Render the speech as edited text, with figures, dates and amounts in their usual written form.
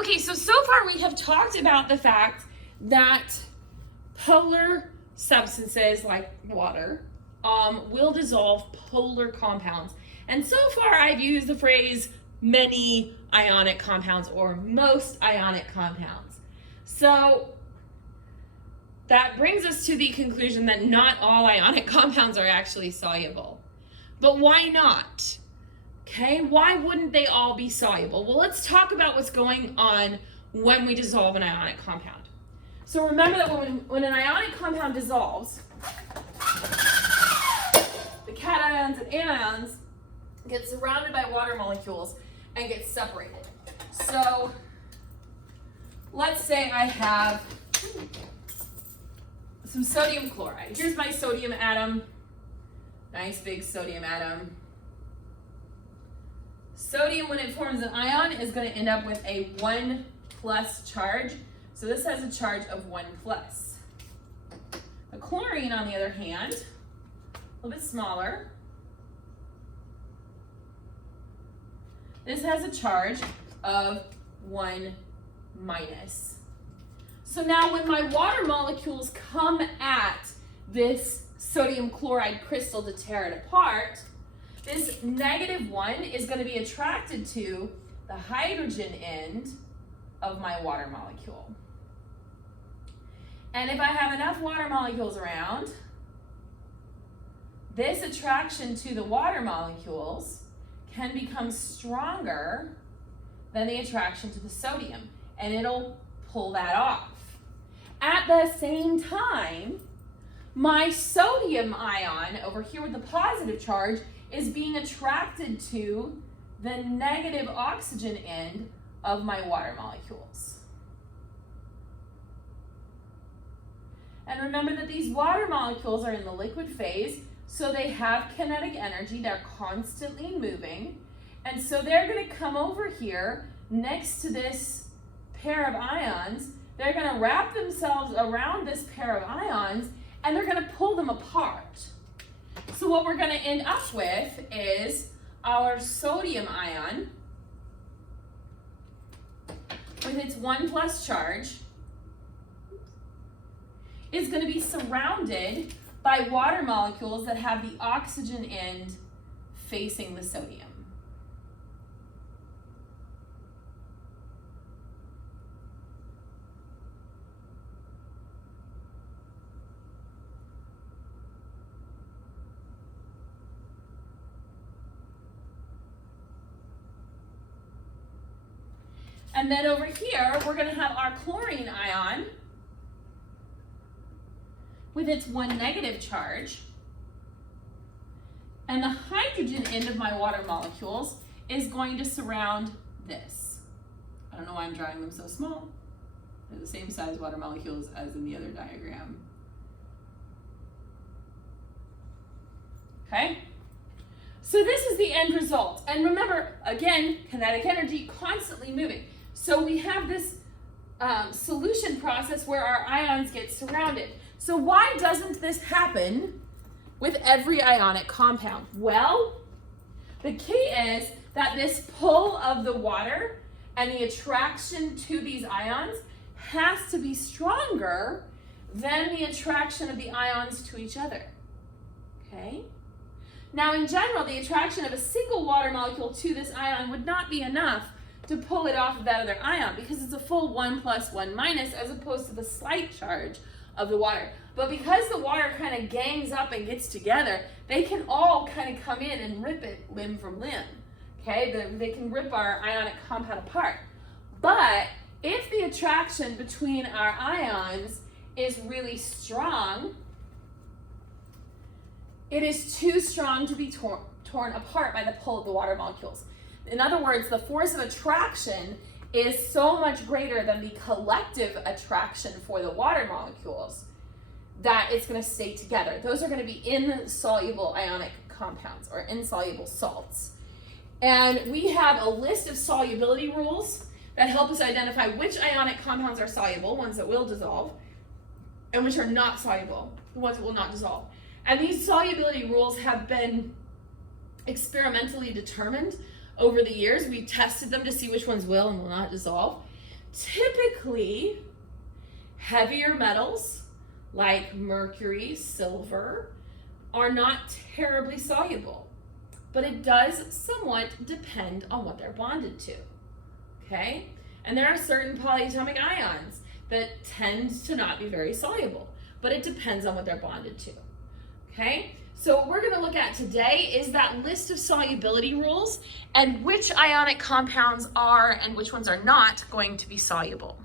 Okay, so far we have talked about the fact that polar substances like water will dissolve polar compounds. And so far I've used the phrase many ionic compounds or most ionic compounds. So that brings us to the conclusion that not all ionic compounds are actually soluble. But why not? Okay, why wouldn't they all be soluble? Well, let's talk about what's going on when we dissolve an ionic compound. So remember that when an ionic compound dissolves, the cations and anions get surrounded by water molecules and get separated. So let's say I have some sodium chloride. Here's my sodium atom. Nice big sodium atom. Sodium, when it forms an ion, is going to end up with a 1+ charge. So this has a charge of 1+. The chlorine, on the other hand, a little bit smaller. This has a charge of 1-. So now when my water molecules come at this sodium chloride crystal to tear it apart, this -1 is going to be attracted to the hydrogen end of my water molecule. And if I have enough water molecules around, this attraction to the water molecules can become stronger than the attraction to the sodium, and it'll pull that off. At the same time, my sodium ion over here with the positive charge is being attracted to the negative oxygen end of my water molecules. And remember that these water molecules are in the liquid phase, so they have kinetic energy, they're constantly moving, and so they're going to come over here next to this pair of ions, they're going to wrap themselves around this pair of ions, and they're going to pull them apart. So what we're going to end up with is our sodium ion with its 1+ charge is going to be surrounded by water molecules that have the oxygen end facing the sodium. And then over here, we're going to have our chlorine ion with its 1- charge. And the hydrogen end of my water molecules is going to surround this. I don't know why I'm drawing them so small. They're the same size water molecules as in the other diagram. Okay? So this is the end result. And remember, again, kinetic energy constantly moving. So we have this solution process where our ions get surrounded. So why doesn't this happen with every ionic compound? Well, the key is that this pull of the water and the attraction to these ions has to be stronger than the attraction of the ions to each other. Okay? Now, in general, the attraction of a single water molecule to this ion would not be enough to pull it off of that other ion because it's a full 1+, 1- as opposed to the slight charge of the water. But because the water kind of gangs up and gets together, they can all kind of come in and rip it limb from limb. Okay, they can rip our ionic compound apart. But if the attraction between our ions is really strong, it is too strong to be torn apart by the pull of the water molecules. In other words, the force of attraction is so much greater than the collective attraction for the water molecules that it's going to stay together. Those are going to be insoluble ionic compounds or insoluble salts. And we have a list of solubility rules that help us identify which ionic compounds are soluble, ones that will dissolve, and which are not soluble, the ones that will not dissolve. And these solubility rules have been experimentally determined over the years. We tested them to see which ones will and will not dissolve. Typically, heavier metals like mercury, silver, are not terribly soluble, but it does somewhat depend on what they're bonded to, okay? And there are certain polyatomic ions that tend to not be very soluble, but it depends on what they're bonded to, okay? So what we're gonna look at today is that list of solubility rules and which ionic compounds are and which ones are not going to be soluble.